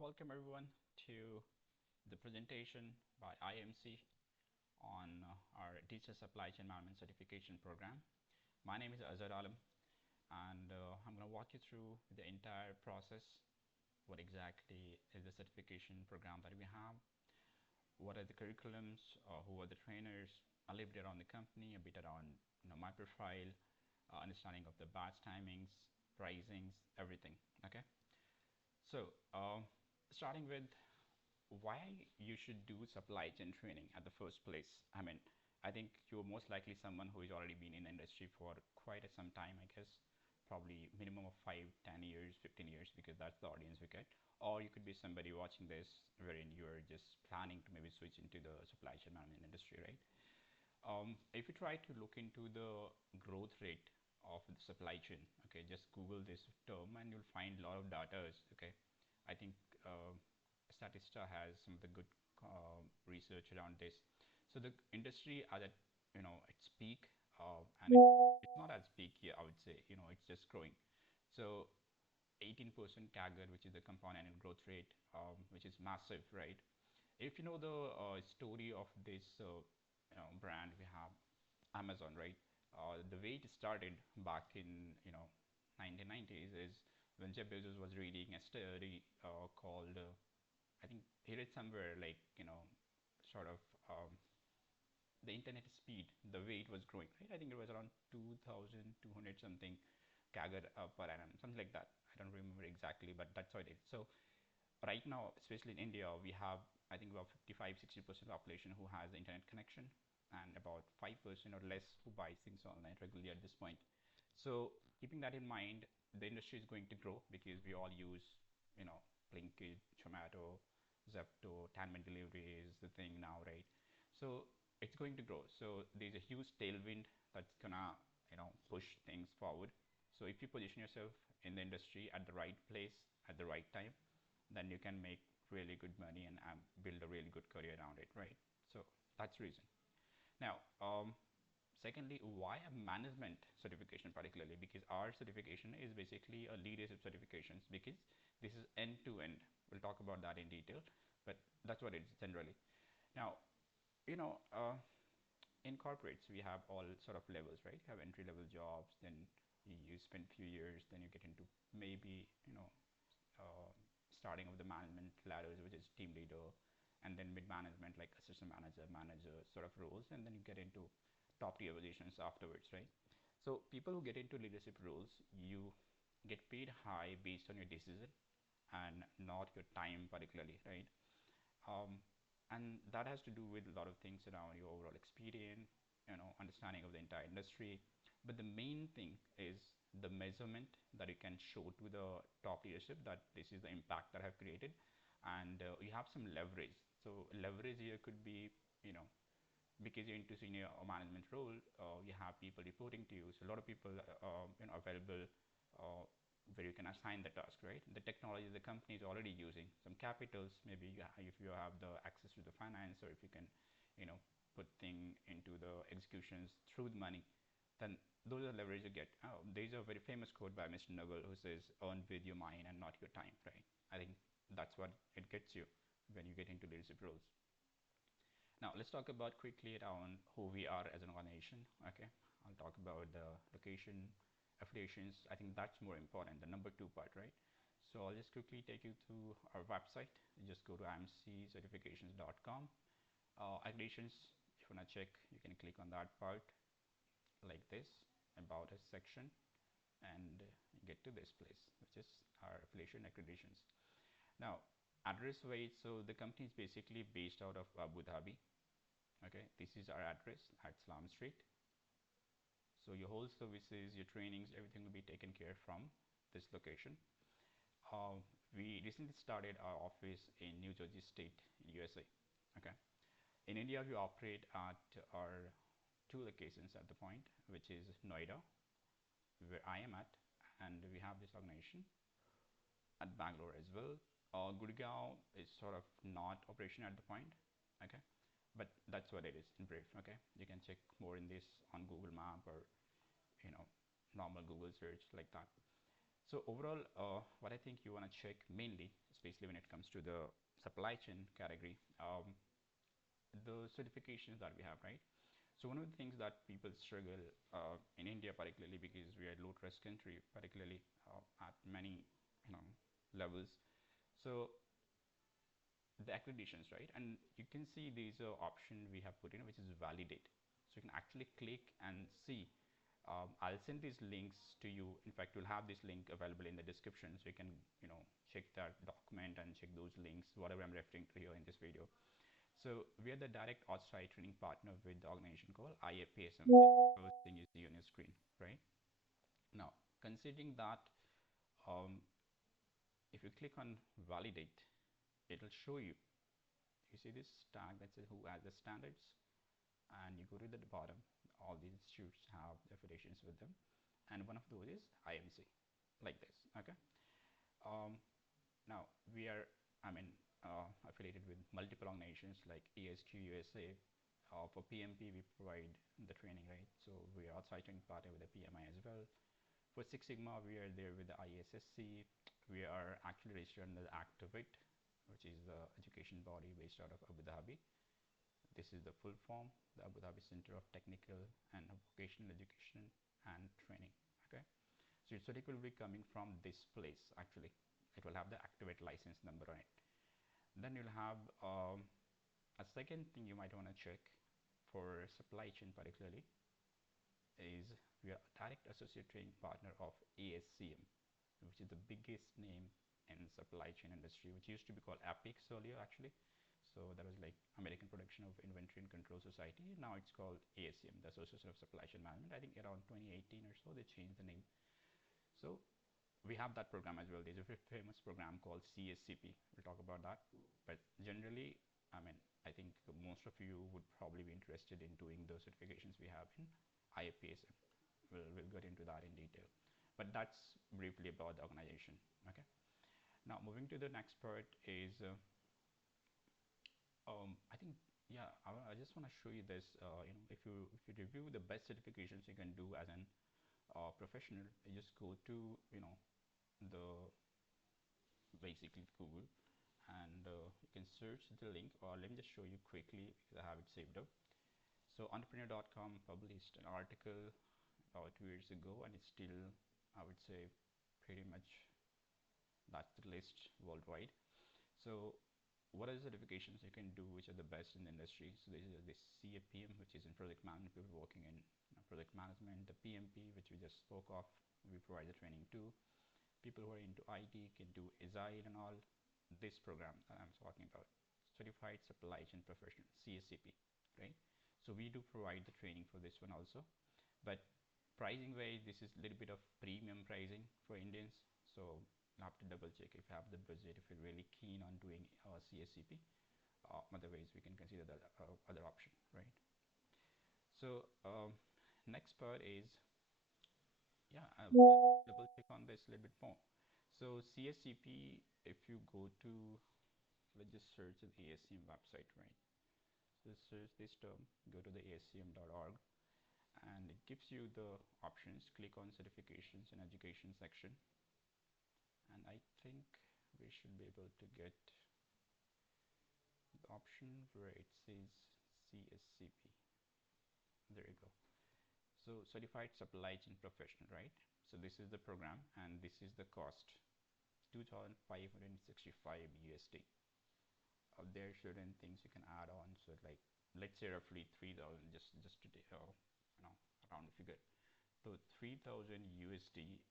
welcome everyone to the presentation by IMC on our Digital Supply Chain Management Certification program. My name is Azhar Alam, and I'm going to walk you through the entire process. What exactly is the certification program that we have? What are the curriculums? Who are the trainers? A little bit around the company, a bit around my profile, understanding of the batch timings, pricings, everything. Okay. So, starting with why you should do supply chain training at the first place. I mean, I think you're most likely someone who has already been in the industry for quite some time, I guess, probably minimum of 5, 10 years, 15 years, because that's the audience we get. Or you could be somebody watching this wherein you're just planning to maybe switch into the supply chain management industry, right? If you try to look into the growth rate of the supply chain, okay, just Google this term and you'll find a lot of data. Okay, I think Statista has some of the good research around this. So the industry at its peak, and it's not as peak here, I would say. It's just growing. So 18% CAGR, which is the compound annual growth rate, which is massive, right? If you know the story of this brand, we have Amazon, right? The way it started back in 1990s is when Jeff Bezos was reading a story called I think he read somewhere like sort of the internet speed, the way it was growing, right? I think it was around 2,200 something CAGR per annum, something like that. I don't remember exactly, but that's how it is. So right now, especially in India, we have I think about 55-60% population who has the internet connection, and about 5% or less who buys things online regularly at this point. So keeping that in mind, the industry is going to grow because we all use, you know, Blinkit, Zomato, Zepto, 10-minute delivery is the thing now, right? So it's going to grow. So there's a huge tailwind that's gonna, push things forward. So if you position yourself in the industry at the right place at the right time, then you can make really good money and build a really good career around it, right? So that's the reason. Now, secondly, why a management certification particularly? Because our certification is basically a leadership certifications because this is end to end. We'll talk about that in detail, but that's what it is generally. Now, you know, uh, in corporates, we have all sort of levels, right? You have entry level jobs, then you spend few years, then you get into maybe, uh, starting of the management ladders, which is team leader, and then mid management like assistant manager, manager sort of roles, and then you get into top tier positions afterwards, right? So people who get into leadership roles, you get paid high based on your decision and not your time particularly, right? um, and that has to do with a lot of things around your overall experience, understanding of the entire industry. But the main thing is the measurement that you can show to the top leadership that this is the impact that I have created, and you have some leverage. So leverage here could be, you know, because you're into senior or management role, you have people reporting to you. So a lot of people, available uh, where you can assign the task, right? The technology the company is already using, some capitals, maybe if you have the access to the finance, or if you can, you know, put thing into the executions through the money, then those are leverage you get. There's a very famous quote by Mr. Noble who says, "Earn with your mind and not your time," right? I think that's what it gets you when you get into leadership roles. Now let's talk about quickly around who we are as an organization. Okay, I'll talk about the location, affiliations. I think that's more important, the number two part, right? So I'll just quickly take you to our website. You just go to imccertifications.com. Accreditations, if you want to check, you can click on that part like this, about us section, and get to this place, which is our affiliation accreditations. Now, address wise, so the company is basically based out of Abu Dhabi. Okay, this is our address at Slam Street. So your whole services, your trainings, everything will be taken care from this location. Uh, we recently started our office in New Jersey State, USA. Okay, in India we operate at our two locations at the point, which is Noida, where I am at, and we have this organization at Bangalore as well. Gurgaon is sort of not operation at the point. Okay, but that's what it is in brief. Okay, you can check more in this on Google Map or, you know, normal Google search like that. So overall, what I think you want to check mainly, especially when it comes to the supply chain category, the certifications that we have, right? So one of the things that people struggle in India, particularly because we are a low trust country, particularly at many you know levels. So the accreditations, right? And you can see there's an option we have put in which is validate. So you can actually click and see. I'll send these links to you. In fact, you'll have this link available in the description, so you can check that document and check those links, whatever I'm referring to here in this video. So we are the direct outside training partner with the organization called IAPSM, which is the first thing you see on your screen, right? Now, considering that, um, if you click on validate, it'll show you. You see this tag that says who has the standards, and you go to the bottom. All these institutes have affiliations with them, and one of those is IMC, like this. Okay. Um, Now we are, affiliated with multiple organizations like ESQ USA. For PMP, we provide the training, right? So we are outside training partner with the PMI as well. For Six Sigma, we are there with the ISSC. We are actually registered under the Activate, which is the education body based out of Abu Dhabi. This is the full form, the Abu Dhabi Center of Technical and Vocational Education and Training. Okay, so your certificate will be coming from this place actually. It will have the Activate license number on it. Then you'll have a second thing you might want to check for supply chain particularly is we are a direct associate training partner of ASCM, which is the biggest name in supply chain industry, which used to be called APIX earlier actually. So that was like American Production of Inventory and Control Society. Now it's called ASCM, the Association of Supply Chain Management. I think around 2018 or so they changed the name. So we have that program as well. There's a famous program called CSCP. We'll talk about that. But generally, I think most of you would probably be interested in doing the certifications we have in IAPSM. We'll get into that in detail. But that's briefly about the organization. Okay. Now moving to the next part is, I think, yeah, I just want to show you this. If you review the best certifications you can do as an professional, you just go to the basically Google, and you can search the link, or let me just show you quickly because I have it saved up. So entrepreneur.com published an article about 2 years ago, and it's still, I would say, pretty much that's the list worldwide. So what are the certifications you can do which are the best in the industry? So this is the CAPM, which is in project management, people working in project management. The PMP, which we just spoke of, we provide the training to. People who are into IT can do Agile and all. This program that I'm talking about, Certified Supply Chain Professional, CSCP, right? So we do provide the training for this one also. But pricing wise, this is a little bit of premium pricing for Indians. So you have to double check if you have the budget, if you're really keen on doing CSCP. Otherwise, we can consider the other option, right? So next part is, yeah, double check on this a little bit more. So CSCP, if you go to, let's just search the ASCM website, right? So search this term, go to the ascm.org, and it gives you the options. Click on certifications and education section, and I think we should be able to get the option where it says CSCP. There you go. So Certified Supply Chain Professional, right? So this is the program, and this is the cost, 2,565 USD. There are certain things you can add on. So like, let's say roughly 3,000, just to round the figure. So 3,000 USD,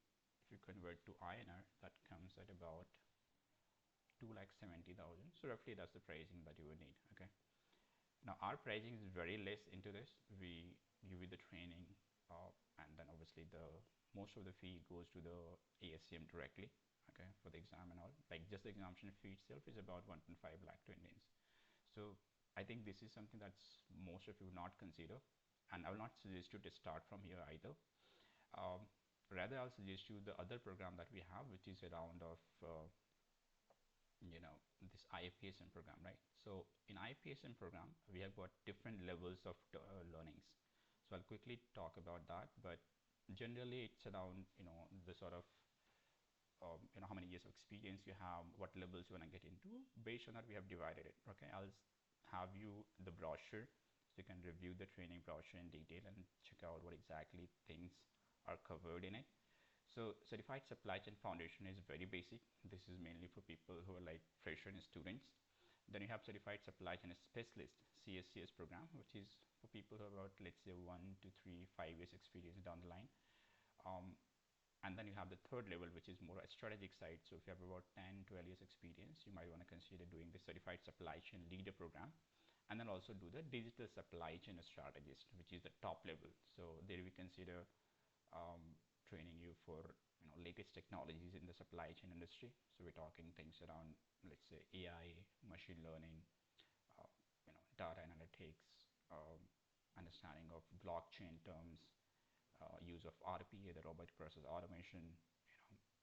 if you convert to INR, that comes at about 2,70,000. So roughly that's the pricing that you would need. Okay. Now our pricing is very less into this. We give you the training, and then obviously the most of the fee goes to the ASCM directly. Okay, for the exam and all. Like just the examination fee itself is about 1.5 lakh to Indians. So I think this is something that's most of you would not consider, and I will not suggest you to start from here either. Um, Rather, I'll suggest you the other program that we have, which is around of this IPSM program, right? So in IPSM program, we have got different levels of learnings. So I'll quickly talk about that, but generally it's around the sort of how many years of experience you have, what levels you want to get into. Based on that, we have divided it. Okay, I'll have you the brochure so you can review the training brochure in detail and check out what exactly things are covered in it. So Certified Supply Chain Foundation is very basic. This is mainly for people who are like fresher and students. Then you have Certified Supply Chain Specialist CSCS program, which is for people who have about, let's say, 1 to 3, 5 years experience down the line. Um, and then you have the third level, which is more a strategic side. So if you have about 10, 12 years experience, you might want to consider doing the Certified Supply Chain Leader program. And then also do the Digital Supply Chain Strategist, which is the top level. So there we consider um, training you for latest technologies in the supply chain industry. So we're talking things around, let's say, AI, machine learning, data analytics, understanding of blockchain terms, use of RPA, the robotic process automation,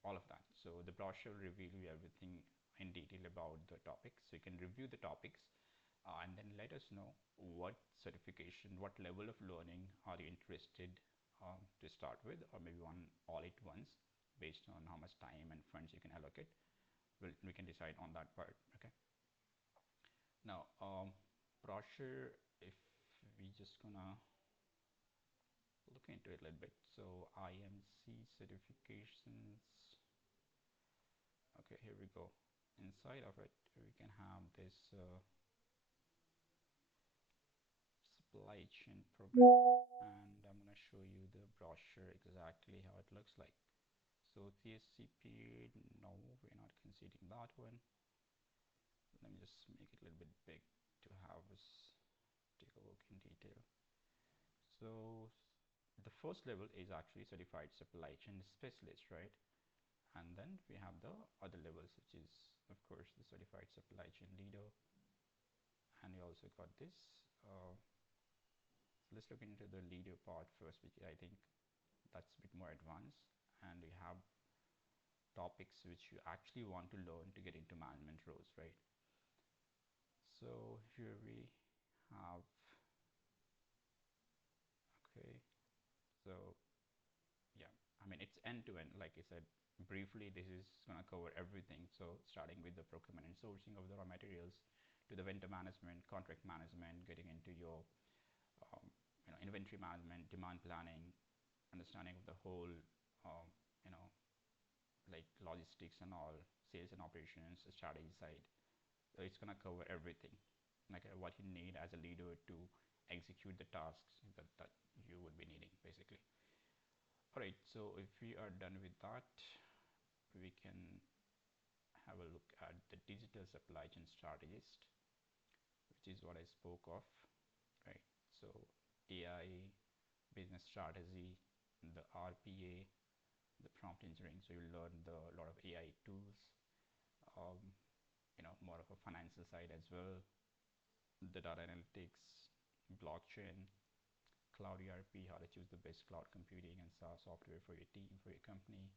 all of that. So the brochure will reveal you everything in detail about the topics. So you can review the topics and then let us know what certification, what level of learning are you interested to start with, or maybe one all at once based on how much time and funds you can allocate. We can decide on that part. Okay. Now, brochure, if we just gonna look into it a little bit. So IMC certifications. Okay, here we go. Inside of it, we can have this supply chain program, and I'm gonna show you the brochure exactly how it looks like. So TSCP, no, we're not considering that one. Let me just make it a little bit big to have us take a look in detail. So the first level is actually Certified Supply Chain Specialist, right? And then we have the other levels, which is of course the Certified Supply Chain Leader, and we also got this. So let's look into the leader part first, which I think that's a bit more advanced, and we have topics which you actually want to learn to get into management roles, right? So here we have, okay, so yeah, I mean, it's end to end. Like I said briefly, this is going to cover everything. So starting with the procurement and sourcing of the raw materials, to the vendor management, contract management, getting into your um, inventory management, demand planning, understanding of the whole um, you know like logistics and all, sales and operations, strategy side. So it's going to cover everything, like what you need as a leader to execute the tasks that you would be needing, basically. All right, so if we are done with that, we can have a look at the digital supply chain strategist, which is what I spoke of, right? So AI, business strategy, the RPA, the prompt engineering. So you learn the lot of AI tools, um, more of a financial side as well, the data analytics, blockchain, cloud ERP, how to choose the best cloud computing and SaaS software for your team, for your company.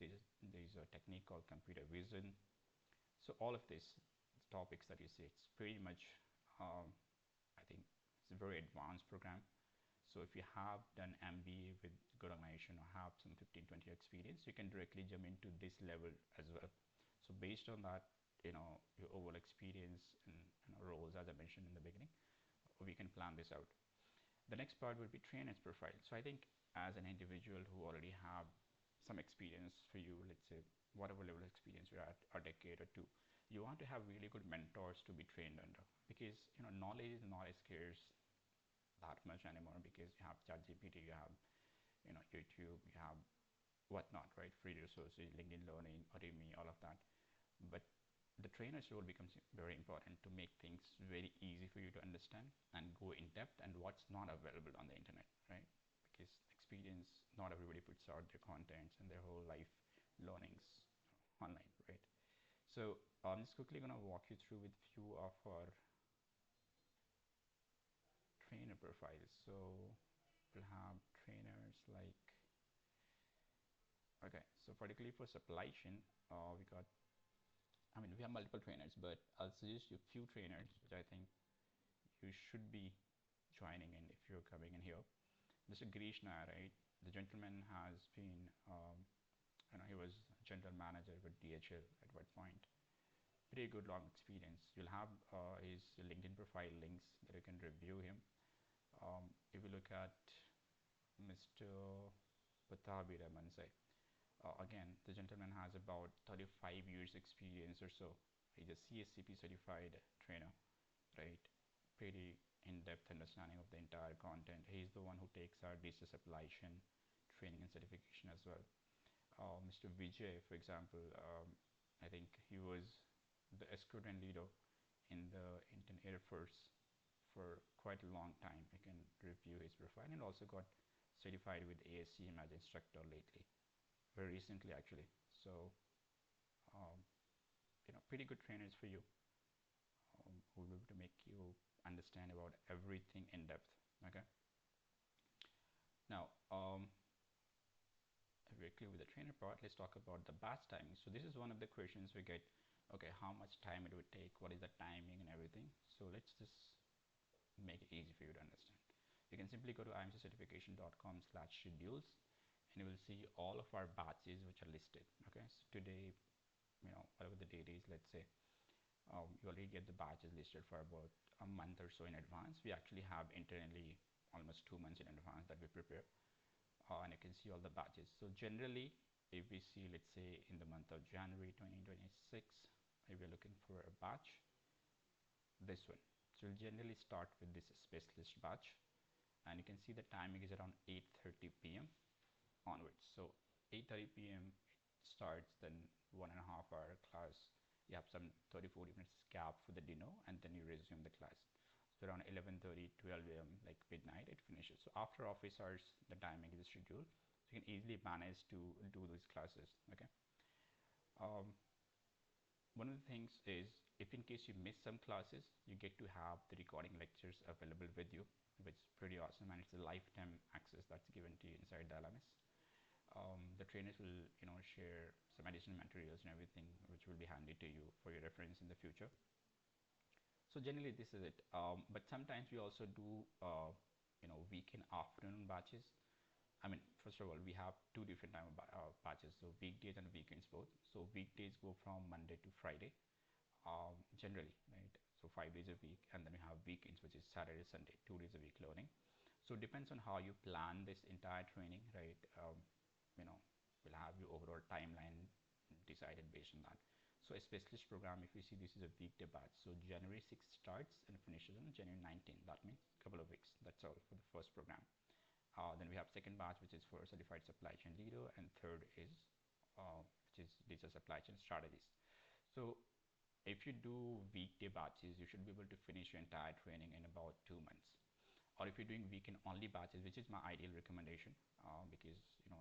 There's a technique called computer vision. So all of these topics that you see, it's pretty much, I think it's a very advanced program. So if you have done MBA with good organization or have some 15, 20 experience, you can directly jump into this level as well. So based on that, your overall experience and roles, as I mentioned in the beginning, we can plan this out. The next part will be trainer's profile. So I think as an individual who already have some experience for you, let's say whatever level of experience you're at, a decade or two, you want to have really good mentors to be trained under, because knowledge is not as scarce that much anymore, because you have ChatGPT, you have YouTube, you have whatnot, right? Free resources, LinkedIn Learning, Udemy, all of that. But the trainer's role becomes very important to make things very easy for you to understand and go in depth and what's not available on the internet, right? Because experience, not everybody puts out their contents and their whole life learnings online, right? So I'm just quickly going to walk you through with few of our trainer profiles. So we'll have trainers like, okay, so particularly for supply chain, we got, I mean, we have multiple trainers, but I'll suggest you a few trainers which I think you should be joining in if you're coming in here. Mr. Girish Nair, right? The gentleman has been he was general manager with DHL at one point. Pretty good long experience. You'll have his LinkedIn profile links that you can review him. If you look at Mr. Patabi Ramanse, again, the gentleman has about 35 years experience or so. He's a CSCP certified trainer, right? Pretty in-depth understanding of the entire content. He's the one who takes our digital supply chain training and certification as well. Mr. Vijay, for example, I think he was the squadron leader in the Indian Air Force for quite a long time. You can review his profile, and also got certified with ASCM as instructor lately, very recently actually. So, um, pretty good trainers for you, who will be able to make you understand about everything in depth. Okay. Now, if we're clear with the trainer part, let's talk about the batch timing. So this is one of the questions we get. Okay, how much time it would take? What is the timing and everything? So let's just make it easy for you to understand. You can simply go to imccertification.com/schedules, and you will see all of our batches which are listed. Okay, so today, whatever the date is, let's say, you already get the batches listed for about a month or so in advance. We actually have internally almost 2 months in advance that we prepare, and you can see all the batches. So generally, if we see, let's say, in the month of January 2026, if we're looking for a batch, this one. So we'll generally start with this specialist batch, and you can see the timing is around 8:30 p.m. onwards. So 8:30 p.m. starts, then 1.5 hour class. You have some 30-40 minutes gap for the dinner, and then you resume the class. So around 11:30, 12 a.m., like midnight, it finishes. So after office hours, the timing is scheduled. So you can easily manage to do these classes. Okay. Um, One of the things is, if in case you miss some classes, you get to have the recording lectures available with you, which is pretty awesome, and it's a lifetime access that's given to you inside the LMS. The trainers will share some additional materials and everything, which will be handy to you for your reference in the future. So generally this is it. But sometimes we also do weekend afternoon batches. I mean, first of all, we have two different time of batches, so weekdays and weekends both. So weekdays go from Monday to Friday, generally, right? So 5 days a week, and then we have weekends, which is Saturday, Sunday, 2 days a week learning. So it depends on how you plan this entire training, right? You know, we'll have your overall timeline decided based on that. So a specialist program, if you see, this is a weekday batch. So January 6th starts and finishes on January 19th. That means a couple of weeks. That's all for the first program. Then we have second batch, which is for certified supply chain leader, and third is which is digital supply chain strategist. So if you do weekday batches, you should be able to finish your entire training in about 2 months. Or if you're doing weekend only batches, which is my ideal recommendation, because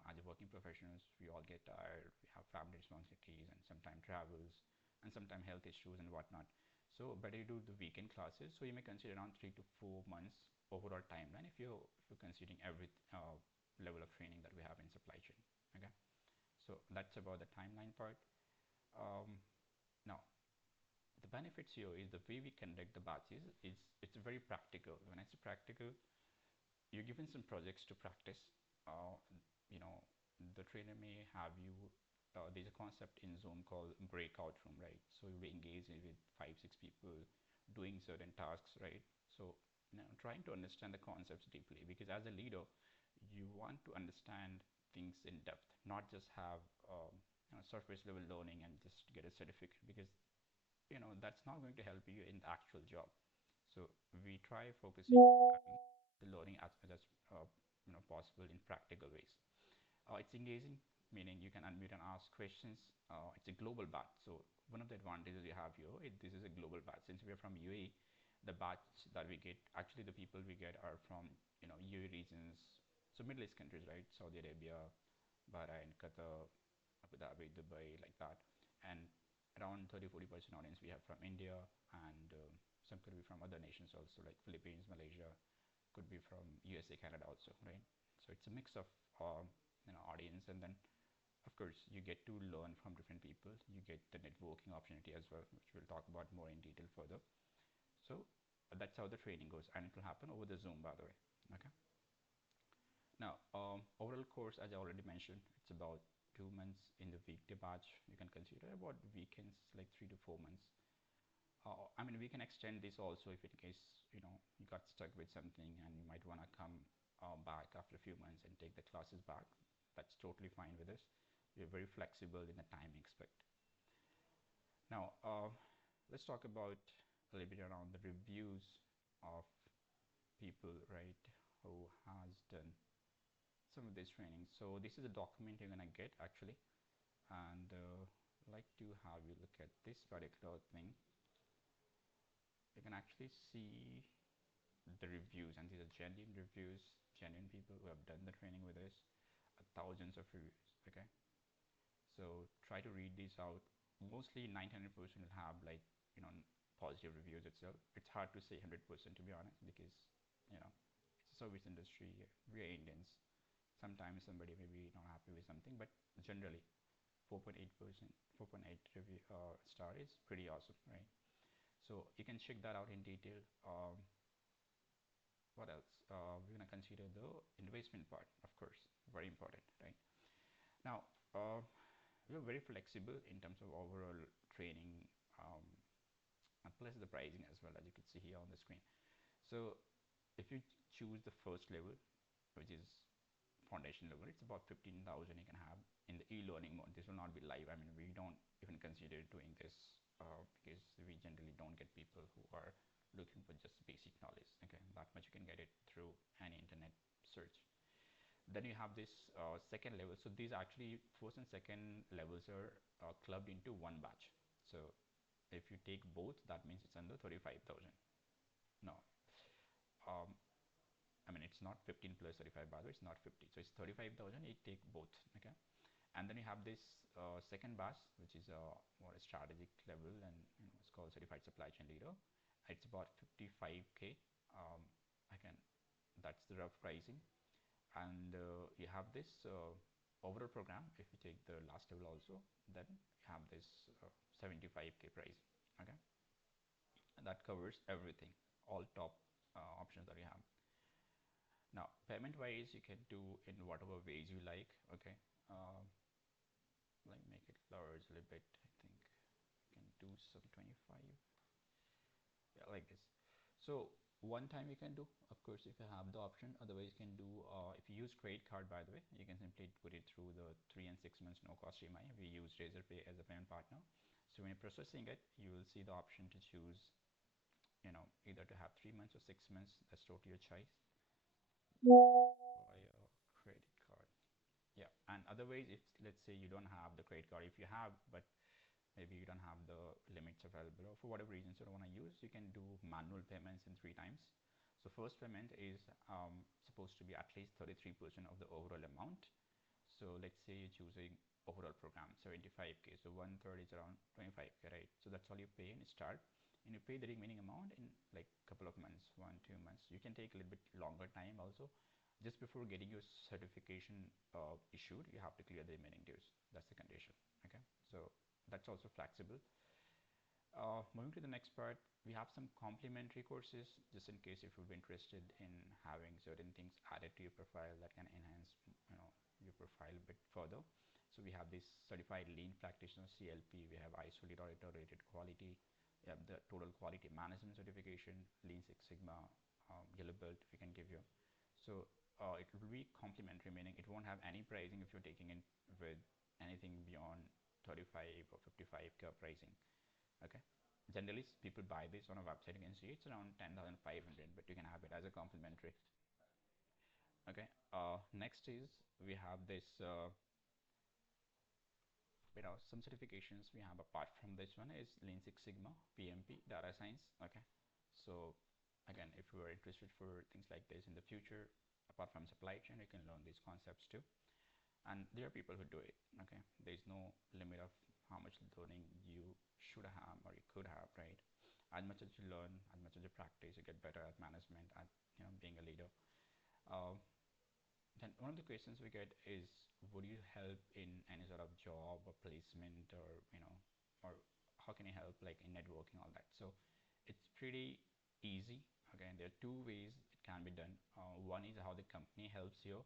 as a working professionals, we all get tired, we have family responsibilities, and sometimes travels, and sometimes health issues and whatnot. So better you do the weekend classes. So you may consider around 3 to 4 months overall timeline if you're considering every level of training that we have in supply chain. Okay, so that's about the timeline part. Now the benefits here is the way we conduct the batches is it's very practical. When I say practical, you're given some projects to practice. You know, the trainer may have you. There's a concept in Zoom called breakout room, right? So you'll be engaging with 5, 6 people doing certain tasks, right? So trying to understand the concepts deeply, because as a leader, you want to understand things in depth, not just have surface level learning and just get a certificate, because that's not going to help you in the actual job. So we try focusing on the learning as much as possible in practical ways. It's engaging, meaning you can unmute and ask questions. It's a global batch. So one of the advantages we have here, this is a global batch. Since we are from UAE, the batch that we get, actually the people we get are from UAE regions, so Middle East countries, right? Saudi Arabia, Bahrain, Qatar, Abu Dhabi, Dubai, like that. And around 30-40% audience we have from India, and some could be from other nations also, like Philippines, Malaysia, could be from USA, Canada also, right? So it's a mix of audience, and then of course you get to learn from different people. You get the networking opportunity as well, which we'll talk about more in detail further. So that's how the training goes, and it will happen over the Zoom, by the way. Okay. Now, overall course, as I already mentioned, it's about 2 months. In the weekday batch, you can consider about weekends, like 3 to 4 months. I mean, we can extend this also if in case you got stuck with something and you might want to come back after a few months and take the classes back. That's totally fine with us. We're very flexible in the time expect. Now, let's talk about a little bit around the reviews of people, right, who has done some of this training. So this is a document you're gonna get actually, and like to have you look at this particular thing. You can actually see the reviews, and these are genuine reviews, genuine people who have done the training with us, thousands of reviews. Okay, so try to read these out. Mostly 900% will have like positive reviews itself. It's hard to say 100% to be honest, because it's a service industry. We are Indians. Sometimes somebody may be not happy with something, but generally 4.8%, 4.8 review star is pretty awesome, right? So you can check that out in detail. What else? We're gonna consider the investment part, of course, very important, right? Now, we're very flexible in terms of overall training, um, and plus the pricing as well, as you can see here on the screen. So if you choose the first level, which is foundation level, it's about 15,000 you can have in the e-learning mode. This will not be live. I mean, we don't even consider doing this because we generally don't get people who are looking for just basic knowledge. Okay, that much you can get it through any internet search. Then you have this second level. So these actually first and second levels are clubbed into one batch. So if you take both, that means it's under 35,000. No, um, I mean, it's not 15 plus 35, by the way, it's not 50. So it's 35,000, you take both, okay? And then you have this second batch, which is a more strategic level, and it's called Certified Supply Chain Leader. It's about 55K. Again, that's the rough pricing. And you have this overall program. If you take the last level also, then you have this 75K price, okay? And that covers everything, all top options that you have. Now, payment wise, you can do in whatever ways you like. Okay, like make it large a little bit. I think you can do some 25. Yeah, like this. So one time you can do, of course, if you have the option. Otherwise, you can do. If you use credit card, by the way, you can simply put it through the 3 and 6 months no cost EMI. We use Razorpay as a payment partner. So when you're processing it, you will see the option to choose, either to have 3 months or 6 months. That's totally your choice. Via credit card. Yeah, and otherwise, if let's say you don't have the credit card, if you have, but maybe you don't have the limits available, or for whatever reasons you don't want to use, you can do manual payments in 3 times. So first payment is supposed to be at least 33% of the overall amount. So let's say you're choosing overall program 75K, so 1/3 is around 25K, right? So that's all you pay in start, and you pay the remaining amount in like a couple of months, 1 2 months. You can take a little bit longer time also. Just before getting your certification issued, you have to clear the remaining dues. That's the condition. Okay, so that's also flexible. Moving to the next part, we have some complementary courses just in case if you'd be interested in having certain things added to your profile that can enhance, your profile a bit further. So we have this certified lean practitioner CLP. We have ISO lead auditor rated quality. We have the total quality management certification, Lean Six Sigma, Yellow Belt we can give you. So it will be complementary, meaning it won't have any pricing if you're taking it with anything beyond 35 or 55K pricing. Okay, generally people buy this on a website. You can see it's around 10,500, but you can have it as a complimentary. Okay, next is we have this some certifications we have apart from this one is Lean Six Sigma, PMP, data science. Okay, so again, if you are interested for things like this in the future, apart from supply chain, you can learn these concepts too. And there are people who do it. Okay, there's no limit of how much learning you should have or you could have, right? As much as you learn, as much as you practice, you get better at management, at being a leader. uh, then one of the questions we get is, would you help in any sort of job or placement, or or how can you help like in networking, all that? So it's pretty easy. Again, there are two ways it can be done. One is how the company helps you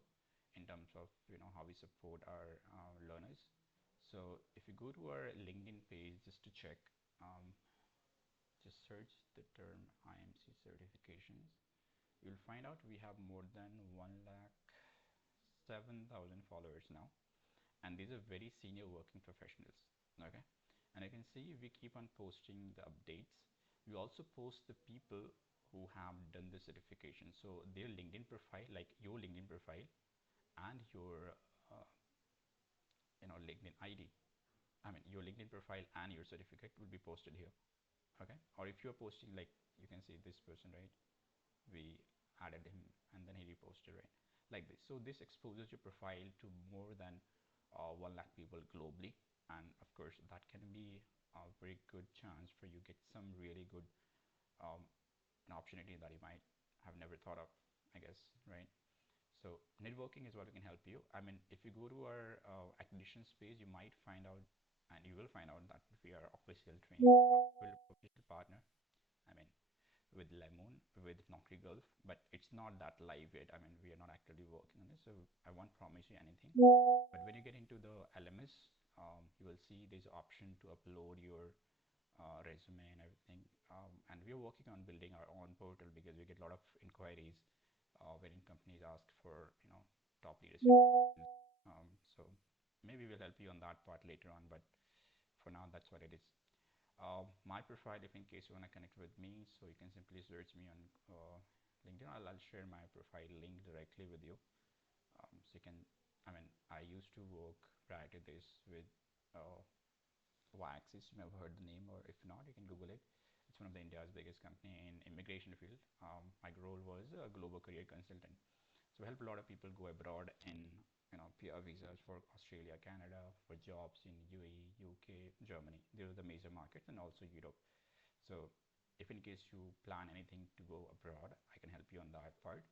in terms of how we support our learners. So if you go to our LinkedIn page just to check, um, just search the term IMC certifications. You'll find out we have more than 1,07,000 followers now, and these are very senior working professionals. Okay, and I can see we keep on posting the updates. We also post the people who have done the certification, so their LinkedIn profile, like your LinkedIn profile and your uh, LinkedIn ID, I mean your LinkedIn profile and your certificate will be posted here. Okay, or if you're posting, like you can see this person, right? We added him and then he reposted, right? Like this. So this exposes your profile to more than 1 lakh people globally, and of course that can be a very good chance for you get some really good um, an opportunity that you might have never thought of, I guess, right? So networking is what can help you. I mean, if you go to our accreditation space, you might find out, and you will find out that we are official training, official partner. I mean, with Lemon, with Naukri Gulf, but it's not that live yet. I mean, we are not actively working on this, so I won't promise you anything. But when you get into the LMS, you will see there's an option to upload your resume and everything. And we are working on building our own portal because we get a lot of inquiries wherein companies ask for top leadership. So maybe we'll help you on that part later on, but for now that's what it is. My profile, if in case you want to connect with me, so you can simply search me on LinkedIn. I'll share my profile link directly with you. So you can, I mean, I used to work prior to this with uh, Waxis. You may have heard the name, or if not, you can Google it. It's one of the India's biggest company in immigration field. My role was a global career consultant. So we help a lot of people go abroad in PR visas for Australia, Canada, for jobs in UAE, UK, Germany. These are the major markets, and also Europe. So if in case you plan anything to go abroad, I can help you on that part.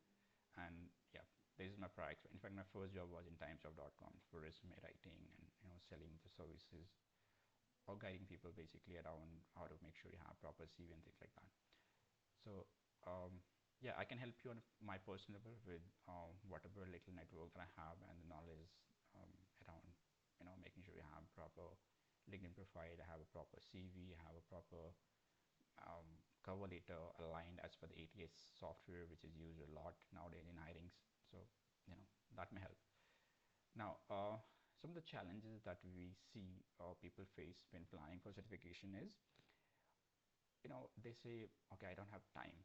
And yeah, this is my prior experience. In fact, my first job was in timesjob.com for resume writing and selling the services or guiding people basically around how to make sure you have proper CV and things like that. So yeah, I can help you on my personal level with whatever little network that I have and the knowledge um, around making sure you have proper LinkedIn profile, I have a proper CV, I have a proper um, cover letter aligned as per the ATS software, which is used a lot nowadays in hirings. So that may help. Now, some of the challenges that we see people face when planning for certification is, they say, okay, I don't have time.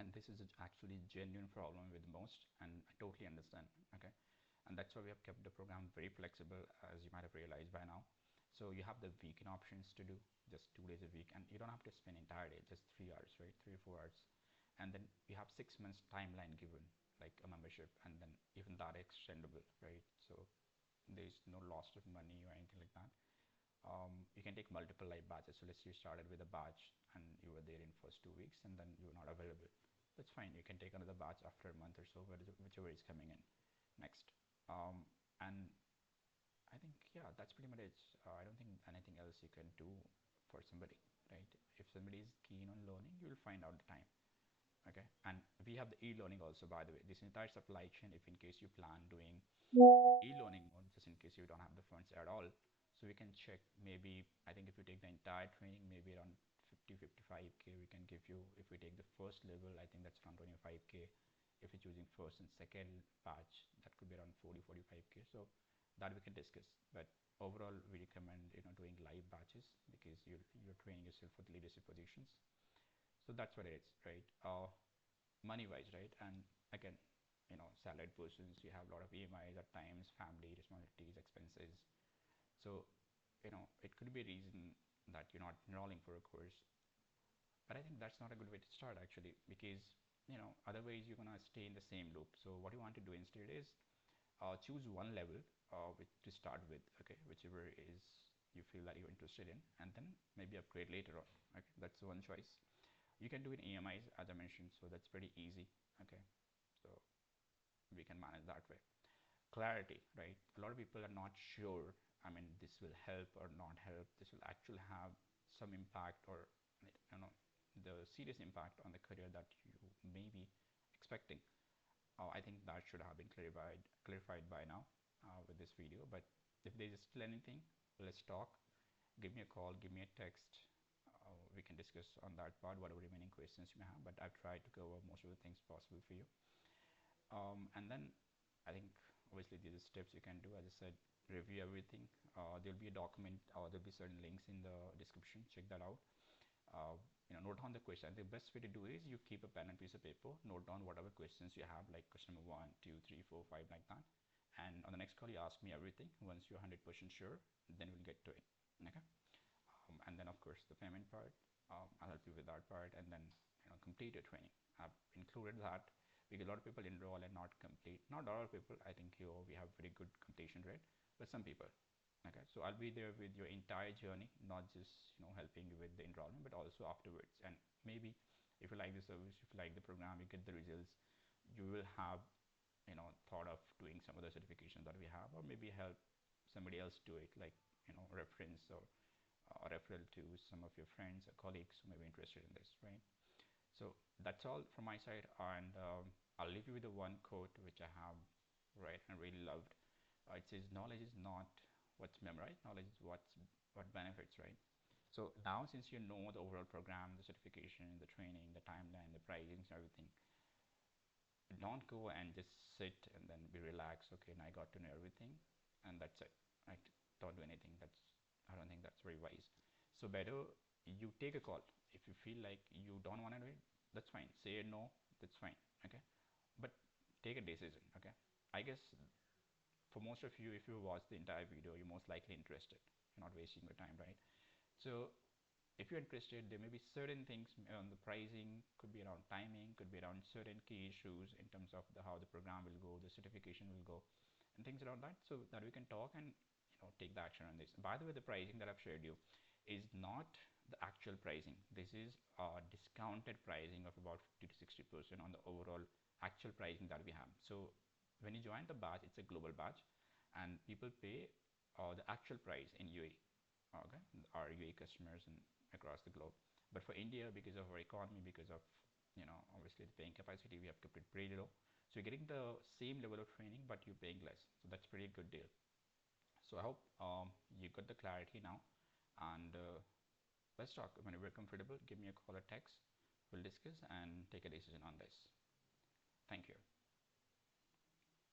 And this is actually a genuine problem with most, and I totally understand. Okay, and that's why we have kept the program very flexible, as you might have realized by now. So you have the weekend options to do just 2 days a week, and you don't have to spend entire day, just 3 hours, right? 3 or 4 hours, and then you have 6 months timeline given, like a membership, and then even that extendable, right? So there's no loss of money or anything like that. You can take multiple live batches. So let's say you started with a batch and you were there in first 2 weeks and then you were not available. That's fine. You can take another batch after a month or so, whichever is coming in next. And I think, yeah, that's pretty much it. I don't think anything else you can do for somebody, right? If somebody is keen on learning, you will find out the time. Okay, and we have the e-learning also, by the way. This entire supply chain, if in case you plan doing e-learning mode, just in case you don't have the funds at all, so we can check. Maybe I think if you take the entire training, maybe around 50-55K we can give you. If we take the first level, I think that's around 25K. If you're choosing first and second batch, that could be around 40-45K. So that we can discuss. But overall, we recommend doing live batches because you're training yourself for the leadership positions. So that's what it is, right? Money wise, right? And again, salaried persons, you have a lot of EMIs at times, family responsibilities, expenses. So it could be a reason that you're not enrolling for a course. But I think that's not a good way to start actually, because otherwise you're gonna stay in the same loop. So what you want to do instead is choose one level to start with, okay, whichever is you feel that you're interested in, and then maybe upgrade later on. Okay, that's one choice. You can do it in EMIs, as I mentioned, so that's pretty easy. Okay, so we can manage that way. Clarity, right? A lot of people are not sure. I mean, this will help or not help. This will actually have some impact or the serious impact on the career that you may be expecting. I think that should have been clarified by now with this video. But if there is still anything, let's talk. Give me a call, give me a text. We can discuss on that part, whatever remaining questions you may have. But I've tried to cover most of the things possible for you. And then I think obviously these are steps you can do. As I said, review everything. There'll be a document or there'll be certain links in the description. Check that out. Note down the question. The best way to do is you keep a pen and piece of paper, note down whatever questions you have, like question number 1, 2, 3, 4, 5, like that. And on the next call, you ask me everything. Once you're 100% sure, then we'll get to it. Okay. And then of course the payment part. I'll help you with that part, and then complete your training. I've included that because a lot of people enroll and not complete. Not all people. I think here we have very good completion rate, but some people. Okay, so I'll be there with your entire journey, not just helping you with the enrollment, but also afterwards. And maybe if you like the service, if you like the program, you get the results, you will have thought of doing some other certifications that we have, or maybe help somebody else do it, like reference or referral to some of your friends or colleagues who may be interested in this, right? So that's all from my side, and I'll leave you with the one quote which I have read and really loved. It says, "Knowledge is not what's memorized. Knowledge is what benefits." Right. So now, since you know the overall program, the certification, the training, the timeline, the pricing, everything, don't go and just sit and then be relaxed. Okay, now I got to know everything, and that's it. Right? Don't do anything. I don't think that's very wise. So better you take a call. If you feel like you don't want to do it, that's fine. Say no, that's fine. Okay, but take a decision. Okay, I guess for most of you, if you watch the entire video, you're most likely interested. You're not wasting your time, right? So if you're interested, there may be certain things on the pricing, could be around timing, could be around certain key issues in terms of how the program will go, the certification will go, and things around that, so that we can talk and take the action on this. By the way, the pricing that I've shared you is not the actual pricing. This is a discounted pricing of about 50 to 60% on the overall actual pricing that we have. So when you join the batch, it's a global batch, and people pay the actual price in UAE. Okay, our UAE customers and across the globe. But for India, because of our economy, because of obviously the paying capacity, we have kept it pretty low. So you're getting the same level of training, but you're paying less. So that's pretty good deal. So I hope you got the clarity now, and let's talk. Whenever you're comfortable, give me a call or text. We'll discuss and take a decision on this. Thank you.